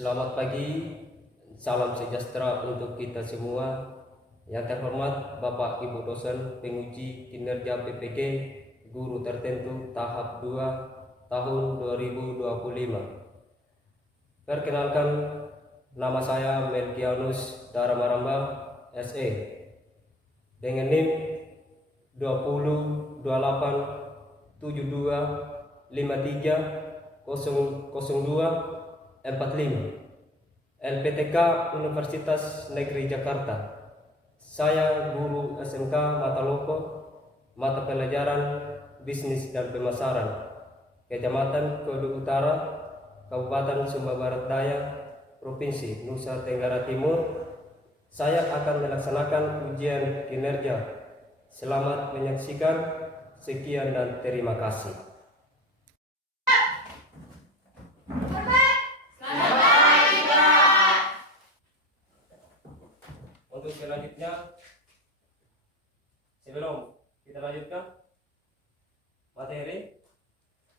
Selamat pagi, salam sejahtera untuk kita semua. Yang terhormat Bapak Ibu dosen penguji kinerja PPG guru tertentu tahap 2 tahun 2025. Perkenalkan, nama saya Melkianus Daramaramba SE dengan NIM 20 28 72 53 002 45, LPTK Universitas Negeri Jakarta. Saya guru SMK Mataloko, mata pelajaran Bisnis dan Pemasaran, Kecamatan Kodo Utara, Kabupaten Sumba Barat Daya, Provinsi Nusa Tenggara Timur. Saya akan melaksanakan ujian kinerja. Selamat menyaksikan. Sekian dan terima kasih. Untuk selanjutnya, sebelum kita lanjutkan materi,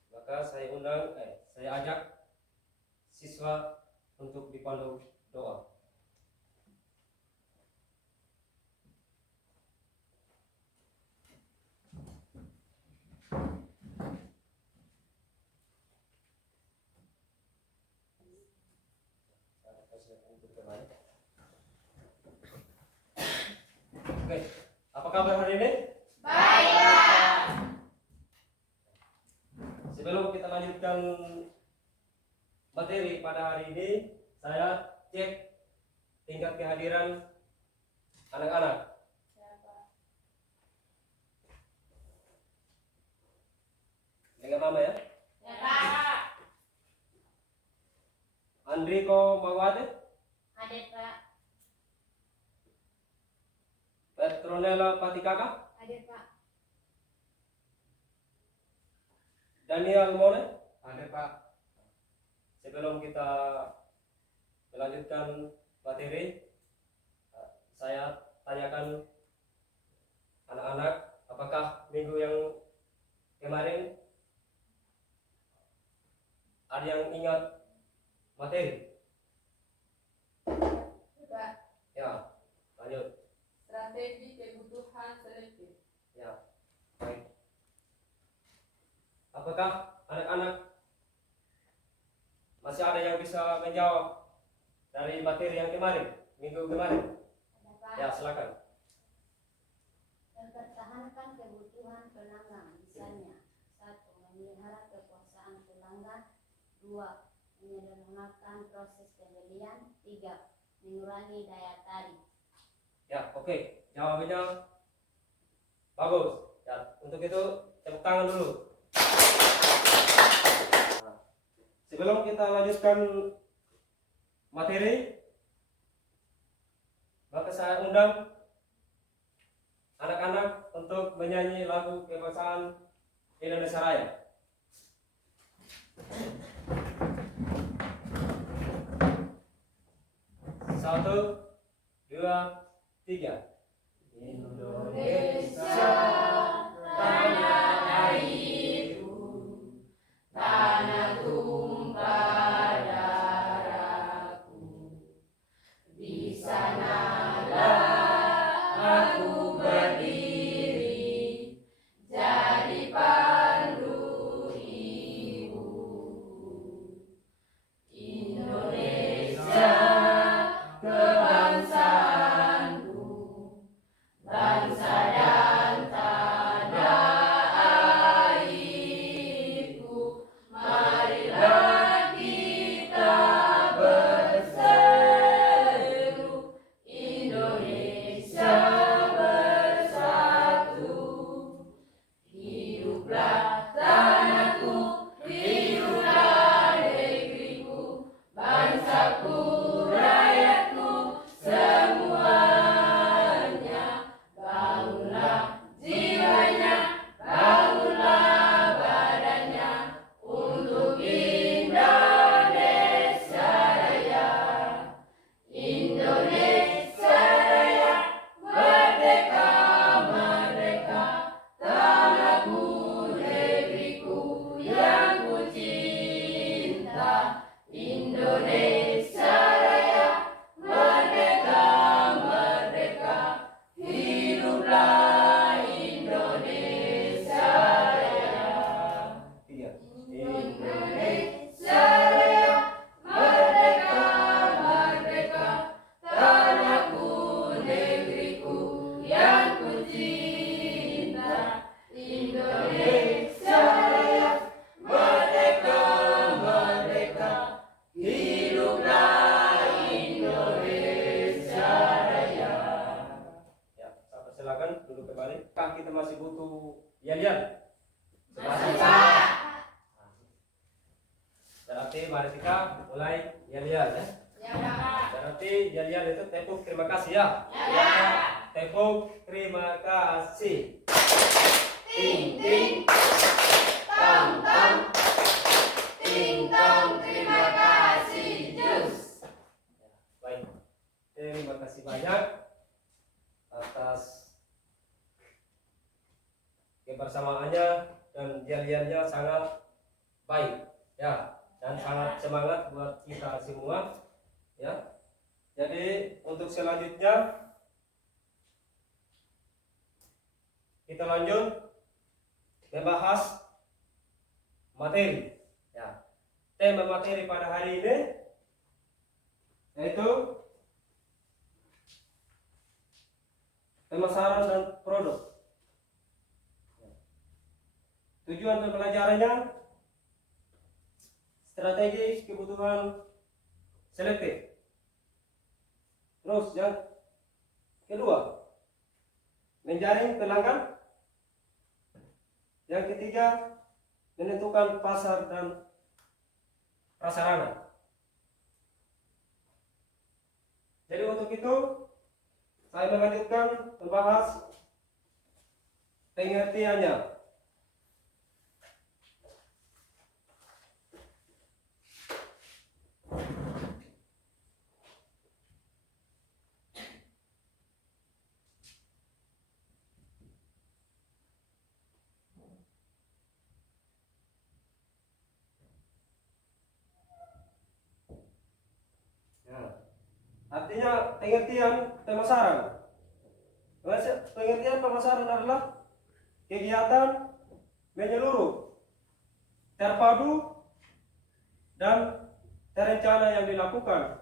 maka saya ajak siswa untuk dipandu doa. Oke, apa kabar hari ini? Baik. Sebelum kita lanjutkan materi pada hari ini, saya cek tingkat kehadiran anak-anak. Dengan nama ya? Ya, Pak. Andriko Mawade, Ada, Pak. Petronella Patikaka, Ada, Pak. Daniel Mone. Ada Pak. Sebelum kita melanjutkan materi, saya tanyakan anak-anak, apakah minggu yang kemarin ada yang ingat materi? Pak. Ya, lanjut. Strategi kebutuhan selektif. Ya, baik. Apakah anak-anak masih ada yang bisa menjawab dari materi yang kemarin, minggu kemarin? Ada, Pak. Ya, silakan. Mempertahankan kebutuhan pelanggan, misalnya 1. Memelihara kekuasaan pelanggan. 2. Menyederhanakan proses pembelian. 3. Mengurangi daya tarik. Ya, oke. Jawabannya bagus. Ya, untuk itu tepuk tangan dulu. Nah, sebelum kita lanjutkan materi, maka saya undang anak-anak untuk menyanyi lagu kebangsaan Indonesia Raya. Satu, dua, tiga. Indonesia, tanah airku, tanah tumpah darahku. Di sanalah aku berdiri, jadi pandu ibuku. Indonesia, kebangsaanku, bangsa dan tanah airku. Marilah kita berseru, Indonesia bersatu. Hiduplah tanahku, hiduplah negeriku, bangsaku, rakyatku, semuanya. Bangunlah jiwanya, bangunlah badannya, untuk Indonesia Raya. Indonesia Raya, merdeka, merdeka, tanahku, negeriku yang ku cinta. Indonesia Yel-Yel? Masih, Pak. Berarti mari kita mulai Yel-Yel ya. Ya, Pak. Berarti Yel-Yel itu tepuk terima kasih ya. Ya. Tepuk terima kasih. Ting ting. Tong tong. Ting tong, terima kasih, Jus. Baik. Terima kasih banyak atas kebersamaannya dan Yel-Yelnya sangat baik ya, dan sangat semangat buat kita semua ya. Jadi untuk selanjutnya kita lanjut membahas materi ya. Tema materi pada hari ini yaitu pemasaran dan produk. Tujuan pembelajarannya strategi kebutuhan selektif. Terus yang kedua, menjaring pelanggan. Yang ketiga, menentukan pasar dan prasarana. Jadi untuk itu saya melanjutkan membahas pengertiannya. Artinya pengertian pemasaran. Pengertian pemasaran adalah kegiatan menyeluruh, terpadu, dan terencana yang dilakukan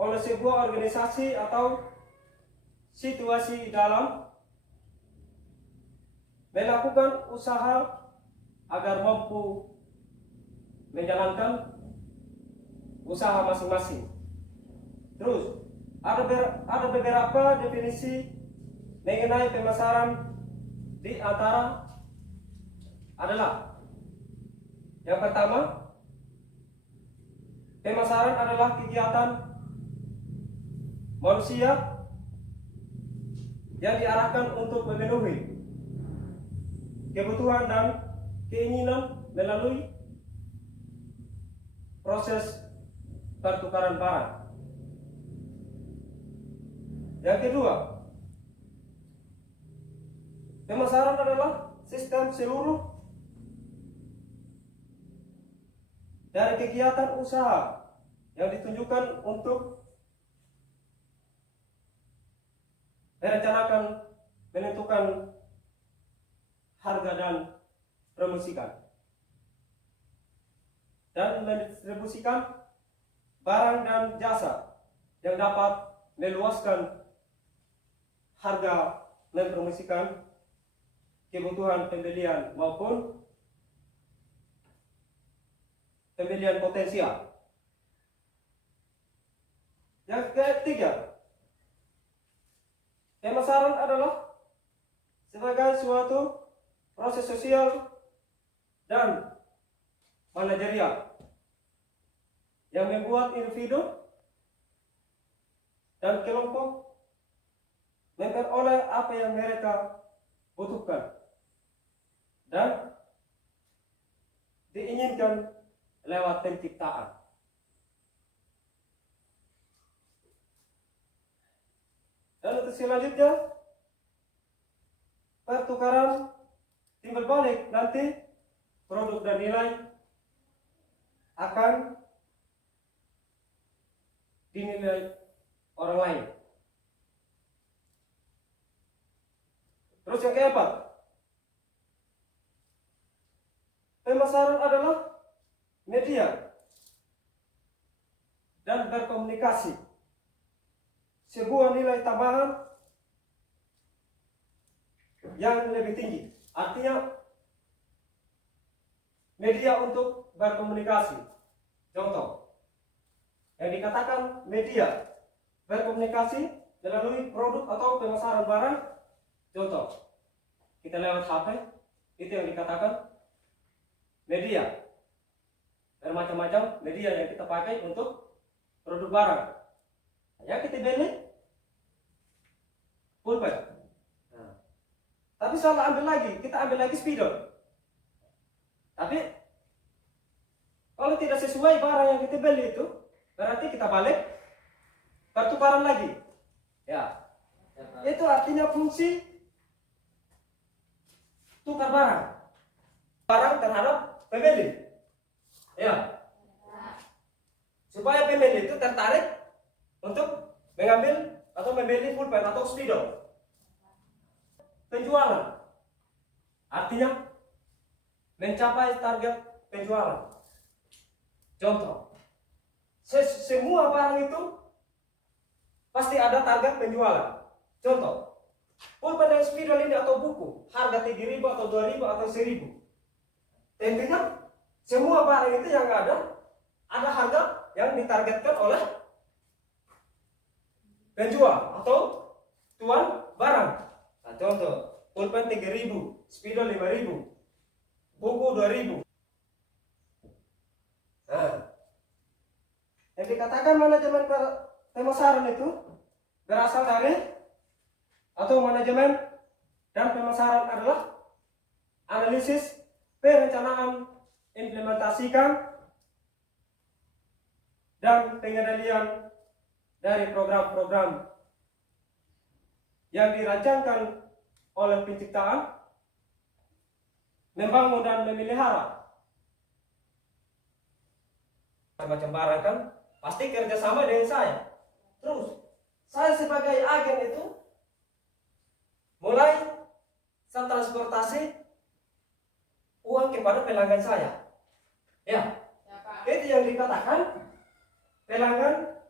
oleh sebuah organisasi atau situasi dalam melakukan usaha agar mampu menjalankan usaha masing-masing. Terus ada beberapa definisi mengenai pemasaran, di antara adalah yang pertama, pemasaran adalah kegiatan manusia yang diarahkan untuk memenuhi kebutuhan dan keinginan melalui proses pertukaran barang. Yang kedua, pemasaran adalah sistem seluruh dari kegiatan usaha yang ditunjukkan untuk merencanakan, menentukan harga dan promosikan, dan mendistribusikan barang dan jasa yang dapat meluaskan harga dan promosikan kebutuhan pembelian maupun pembelian potensial. Yang ketiga, pemasaran adalah sebagai suatu proses sosial dan manajerial yang membuat individu dan kelompok memperoleh apa yang mereka butuhkan dan diinginkan lewat penciptaan. Dan untuk selanjutnya, pertukaran timbal balik nanti produk dan nilai akan dinilai orang lain. Terus yang keempat, pemasaran adalah media dan berkomunikasi, sebuah nilai tambahan yang lebih tinggi. Artinya media untuk berkomunikasi. Contoh, yang dikatakan media berkomunikasi melalui produk atau pemasaran barang. Contoh, kita lewat HP, itu yang dikatakan media. Bermacam-macam media yang kita pakai untuk produk barang. Ya kita beli pulpen. Nah, tapi salah ambil lagi, kita ambil lagi spidol. Tapi kalau tidak sesuai barang yang kita beli itu, berarti kita balik pertukaran lagi. Ya, itu artinya fungsi tukar barang terhadap pembeli. Ya, supaya pembeli itu tertarik untuk mengambil atau membeli pulpen atau spidol. Penjualan artinya mencapai target penjualan. Contoh, semua barang itu pasti ada target penjualan. Contoh, pulpen dan spidol ini atau buku harga 3.000 atau 2.000 atau 1.000. Tentunya semua barang itu yang ada harga yang ditargetkan oleh penjual atau tuan barang. Nah, contoh, pulpen 3.000, spidol 5.000, buku 2.000. Nah, yang dikatakan manajemen pemasaran itu berasal dari atau manajemen dan pemasaran adalah analisis, perencanaan, implementasikan, dan pengendalian dari program-program yang dirancangkan oleh penciptaan, membangun dan memelihara macam barang kan pasti kerjasama dengan saya. Terus saya sebagai agen itu mulai saya transportasi uang kepada pelanggan saya. Ya, itu yang dikatakan pelanggan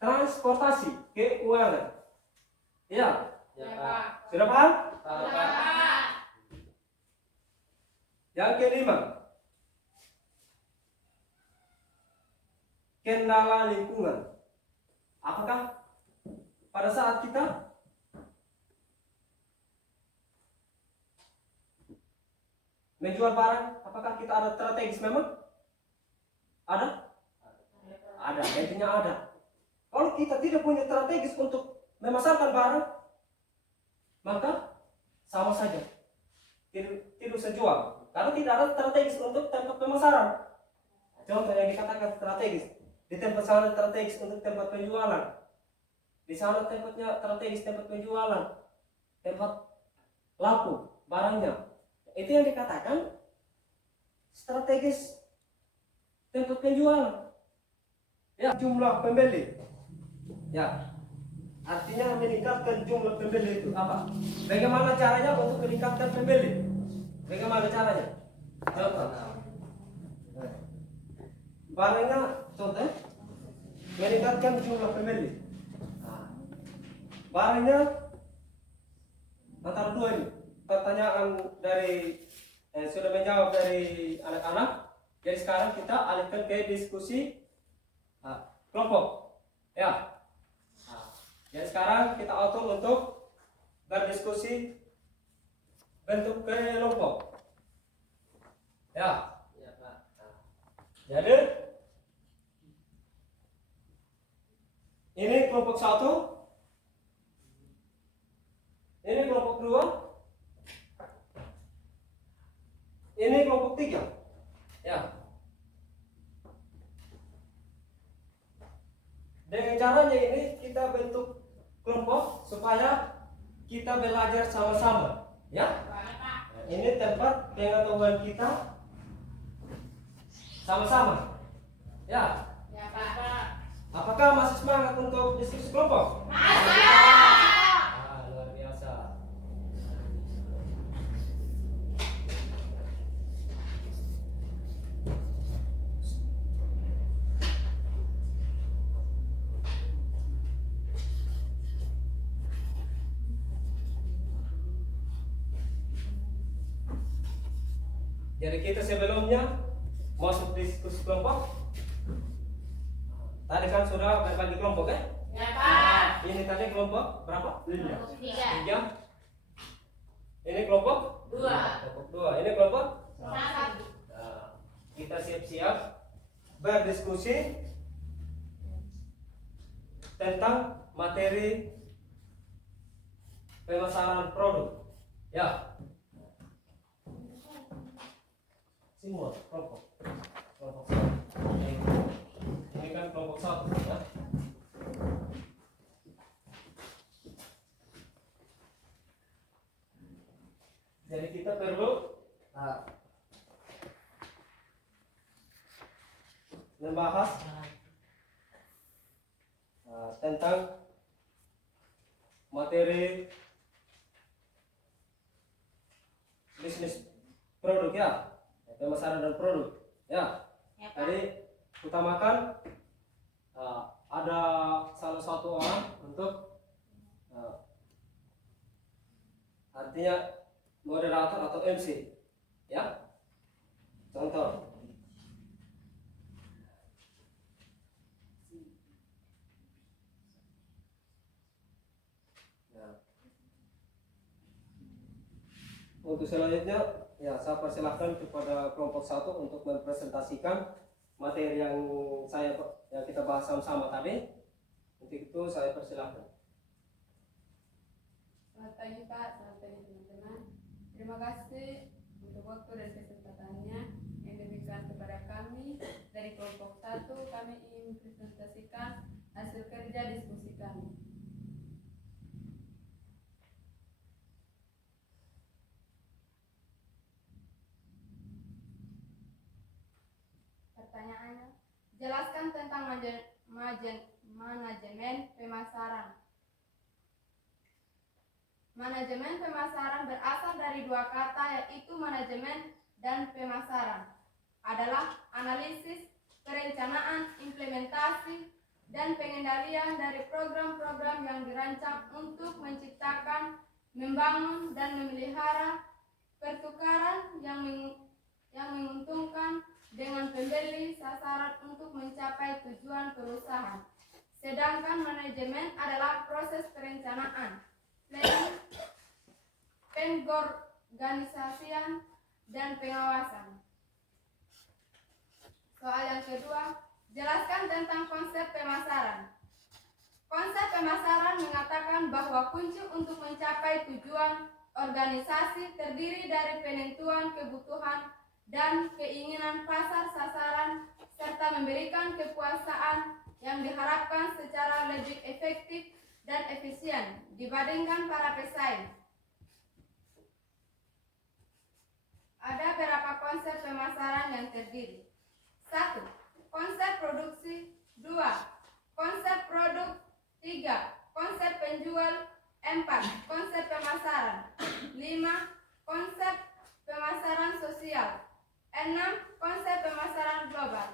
transportasi keuangan. Ya, sudah paham? Yang kelima, kendala lingkungan. Apakah pada saat kita menjual barang, apakah kita ada strategis memang? Ada? Ada, intinya ada. Kalau kita tidak punya strategis untuk memasarkan barang, maka sama saja tidak bisa jual, karena tidak ada strategis untuk tempat pemasaran. Contoh yang dikatakan strategis, di tempat sana strategis untuk tempat penjualan, di sana tempatnya strategis tempat penjualan, tempat laku barangnya. Itu yang dikatakan strategis tempat penjualan. Ya, jumlah pembeli. Ya, artinya meningkatkan jumlah pembeli itu apa? Bagaimana caranya untuk meningkatkan pembeli? Bagaimana caranya? Contoh, barangnya contoh meningkatkan jumlah pembeli. Barangnya antara dua ini. Pertanyaan dari sudah menjawab dari anak-anak. Jadi sekarang kita alihkan ke diskusi kelompok. Ya. Jadi sekarang kita atur untuk berdiskusi bentuk kelompok. Ya. Ya, Pak. Jadi ini kelompok 1. Ini kelompok 2. Ini kelompok 3. Ya. Dengan caranya ini kita bentuk kelompok supaya kita belajar sama-sama. Ya. Ini tempat pengetahuan kita sama-sama. Ya. Ya, Pak. Apakah masih semangat untuk diskusi kelompok? Luar biasa. Jadi kita sebelumnya masuk diskusi kelompok. Tadi kan sudah berbagi kelompok kan? Ya, Pak. Ini tadi kelompok berapa? 3. 3. Ini kelompok 2. kelompok 2. Ini kelompok. 1. Nah, kita siap-siap berdiskusi tentang materi pemasaran produk. Ya. Semua kelompok. Kelompok 1. Ini kan kelompok 1 ya. Jadi kita perlu membahas tentang materi bisnis produk ya, pemasaran dan produk ya. Jadi utamakan ada salah satu orang untuk artinya moderator atau MC ya. Contoh untuk selanjutnya, ya saya persilahkan kepada kelompok 1 untuk mempresentasikan materi yang kita bahas sama-sama tadi. Untuk itu saya persilahkan. Selamat pagi Pak, selamat pagi teman-teman. Terima kasih untuk waktu dan kesempatannya yang diberikan kepada kami dari kelompok 1. Kami ingin mempresentasikan hasil kerja diskusi kami. Pertanyaannya, jelaskan tentang manajemen pemasaran. Manajemen pemasaran berasal dari dua kata, yaitu manajemen dan pemasaran. Adalah analisis, perencanaan, implementasi, dan pengendalian dari program-program yang dirancang untuk menciptakan, membangun, dan memelihara pertukaran yang menguntungkan dengan pembeli sasaran untuk mencapai tujuan perusahaan. Sedangkan manajemen adalah proses perencanaan, pengorganisasian, dan pengawasan. Soal yang kedua, jelaskan tentang konsep pemasaran. Konsep pemasaran mengatakan bahwa kunci untuk mencapai tujuan organisasi terdiri dari penentuan kebutuhan dan keinginan pasar sasaran serta memberikan kepuasan yang diharapkan secara lebih efektif dan efisien dibandingkan para pesaing. Ada beberapa konsep pemasaran yang terdiri. 1. Konsep produksi. 2. Konsep produk. 3. Konsep penjual. 4. Konsep pemasaran. 5. Konsep pemasaran sosial. 6. Konsep pemasaran global.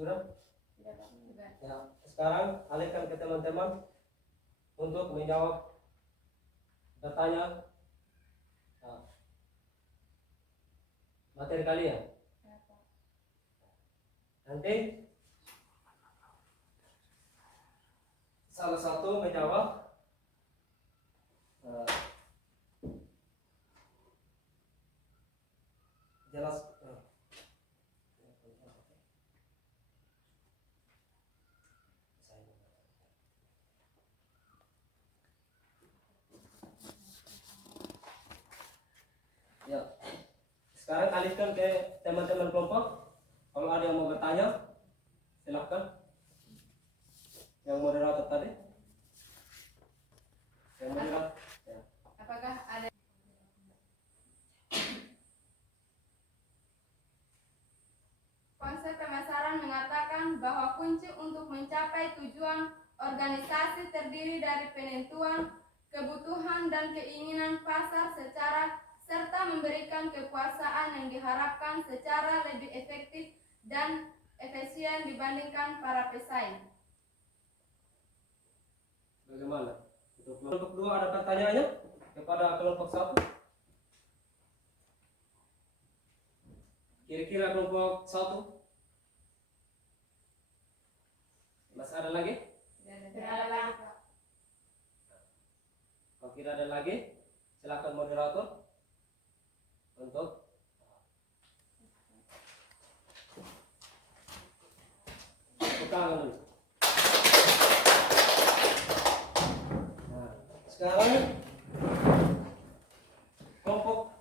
Sudah? Sudah. Ya, sekarang alihkan ke teman-teman untuk menjawab bertanya materi kalian. Nanti salah satu menjawab jelas ya. Sekarang alihkan ke teman-teman kelompok. Kalau ada yang mau bertanya, silakan. Yang moderator tadi. Yang moderator. Ya. Apakah ada konsep pemasaran mengatakan bahwa kunci untuk mencapai tujuan organisasi terdiri dari penentuan kebutuhan dan keinginan pasar serta memberikan kekuasaan yang diharapkan secara lebih efektif dan efisien dibandingkan para pesaing. Bagaimana? Untuk kelompok 2 ada pertanyaannya kepada kelompok 1? Kira-kira kelompok 1? Masih ada lagi? Tidak ada lagi, Pak. Kalau tidak ada lagi, silakan moderator untuk tepuk tangan dulu. Nah, sekarang kelompok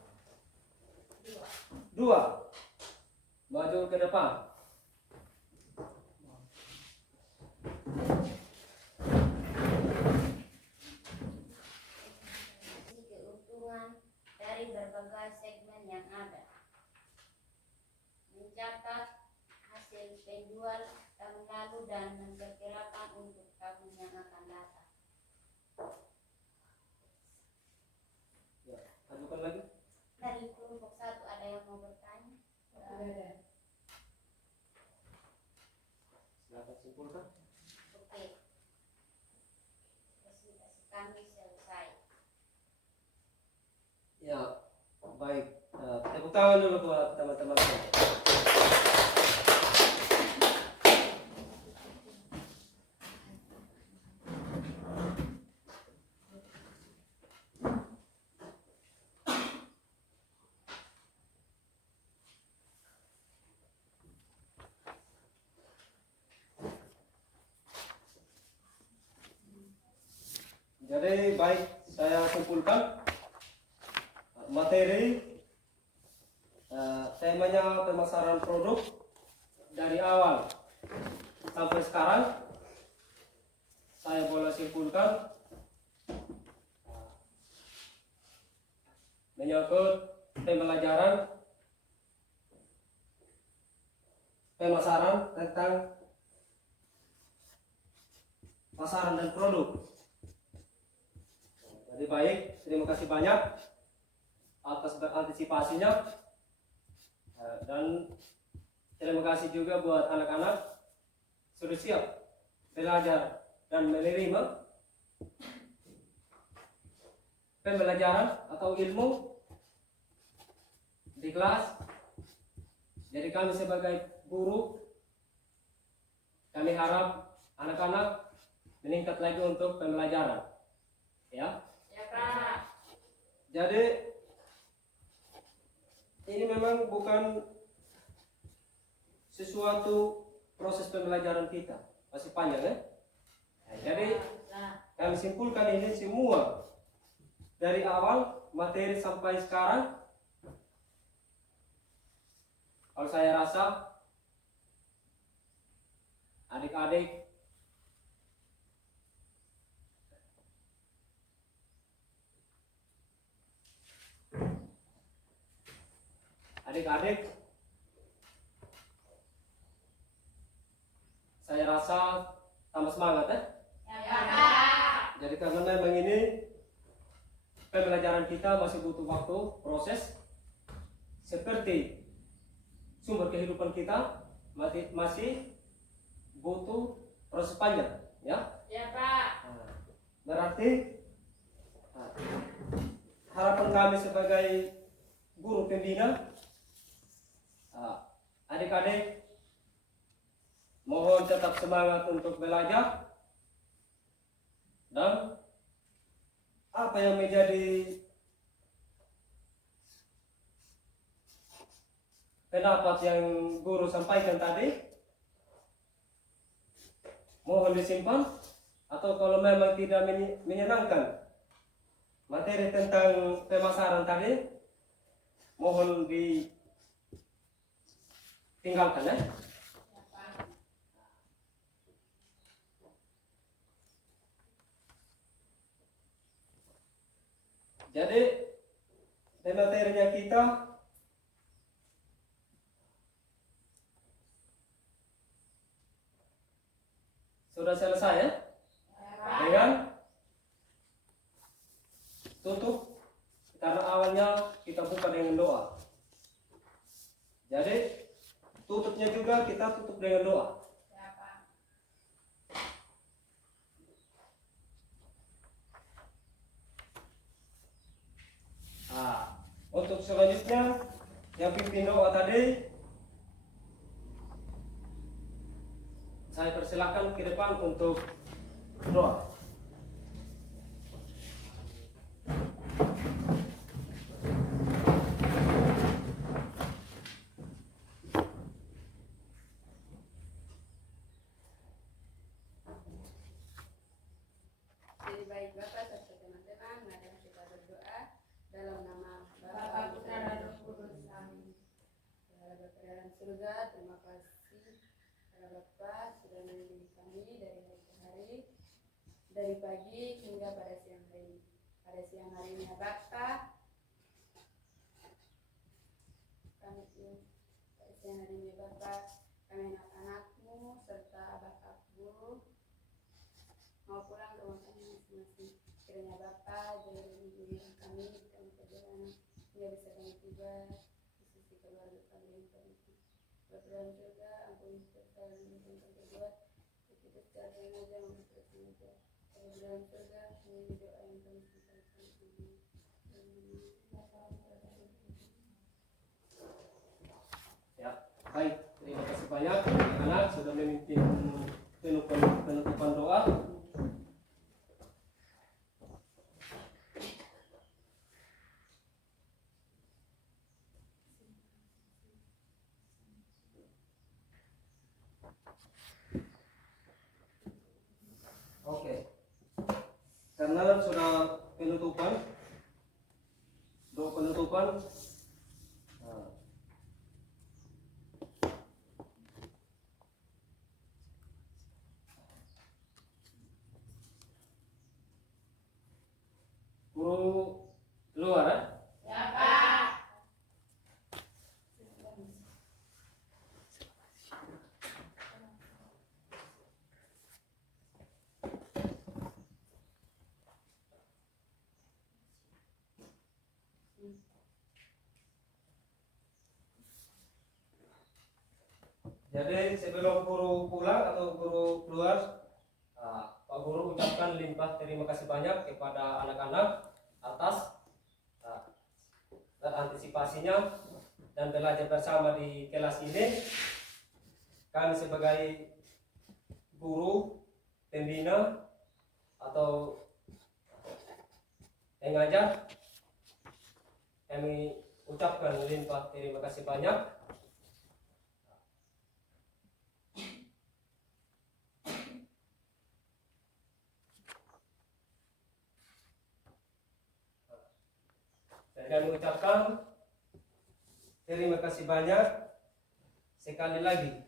2 maju ke depan. Keuntungan dari berbagai segmen yang ada. Mencatat hasil penjual tahun lalu dan memperkirakan untuk tahun yang akan datang. Ya, ajukan lagi. Dari kelompok 1 ada yang mau bertanya? Silakan simpulkan. Oke. Presentasi kami selesai. Ya, baik. Tepuk tangan dulu buat teman-teman saya. Jadi baik, saya simpulkan materi temanya pemasaran produk dari awal sampai sekarang. Saya boleh simpulkan menyangkut pembelajaran pemasaran tentang pasaran dan produk. Jadi baik, terima kasih banyak atas berantisipasinya, dan terima kasih juga buat anak-anak sudah siap belajar dan menerima pembelajaran atau ilmu di kelas. Jadi kami sebagai guru, kami harap anak-anak meningkat lagi untuk pembelajaran, ya. Ya, Pak. Jadi ini memang bukan sesuatu proses pembelajaran kita, masih panjang ya. Nah, jadi kami simpulkan ini semua dari awal materi sampai sekarang. Kalau saya rasa adik-adik saya rasa tambah semangat ya. Ya, Pak. Jadi karena memang ini pembelajaran kita masih butuh waktu, proses seperti sumber kehidupan kita masih butuh proses panjang, ya. Ya, Pak. Nah, berarti harapan kami sebagai guru pembina, adik-adik mohon tetap semangat untuk belajar, dan apa yang menjadi pendapat yang guru sampaikan tadi mohon disimpan, atau kalau memang tidak menyenangkan materi tentang pemasaran tadi mohon ditinggalkan ya. Jadi materinya kita sudah selesai ya. Dengan tutup, karena awalnya kita buka dengan doa. Jadi tutupnya juga kita tutup dengan doa. Untuk selanjutnya yang pimpin doa tadi untuk doa. Jadi baik Bapak serta teman-teman, mari kita berdoa dalam nama Bapa, Putra, dan Roh Kudus. Amin. Ya Bapa dalam surga, terima kasih karena Bapa sudah membimbing kami dari hari ke hari, dari pagi hingga pada siang hari ini. Pada siang hari ini ya Bapa, kami pada siang hari ini ya Bapa, kami anak-anakmu serta Bapak guru mau pulang ke rumah kami masing-masing. Kiranya Bapa jadi bimbing kami di dalam perjalanan hingga bisa kami tiba di sisi keluarga kami yang terhormat. Bapa dalam surga, ampuni setiap kesalahan yang kami perbuat, kita secara sengaja maupun tidak sengaja. Bapa dalam surga, ini doa yang kami sampaikan. Ya, baik. Terima kasih banyak anak sudah memimpin penutupan doa. Oke. Karena sudah penutupan, doa penutupan. Nah. Guru luar ya? Ya Pak. Jadi sebelum guru pulang atau guru keluar, Pak Guru ucapkan limpah terima kasih banyak kepada anak-anak atas dan antisipasinya dan belajar bersama di kelas ini. Kami sebagai guru, pembina atau pengajar, kami ucapkan limpah terima kasih banyak. Dan mengucapkan terima kasih banyak sekali lagi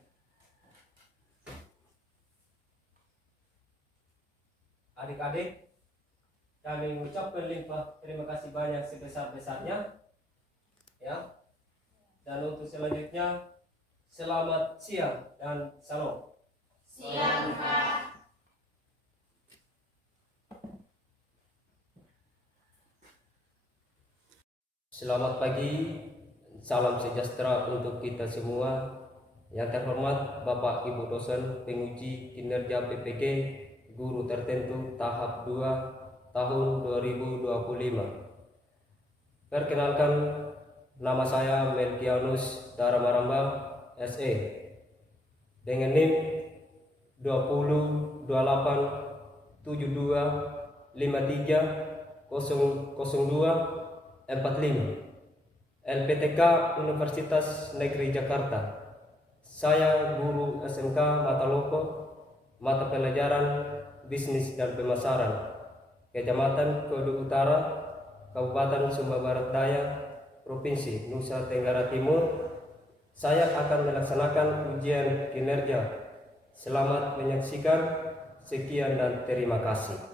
adik-adik. Kami mengucapkan limpah terima kasih banyak sebesar-besarnya ya. Dan untuk selanjutnya selamat siang dan salam. Siang Pak. Selamat pagi, salam sejahtera untuk kita semua. Yang terhormat Bapak Ibu dosen penguji kinerja PPG guru tertentu tahap 2 tahun 2025. Perkenalkan, nama saya Melkianus Daramaramba SE dengan NIM 20 28 72 53 002 45 LPTK Universitas Negeri Jakarta. Saya guru SMK Mataloko, mata pelajaran bisnis dan pemasaran, Kecamatan Kodo Utara, Kabupaten Sumba Barat Daya, Provinsi Nusa Tenggara Timur. Saya akan melaksanakan ujian kinerja. Selamat menyaksikan. Sekian dan terima kasih.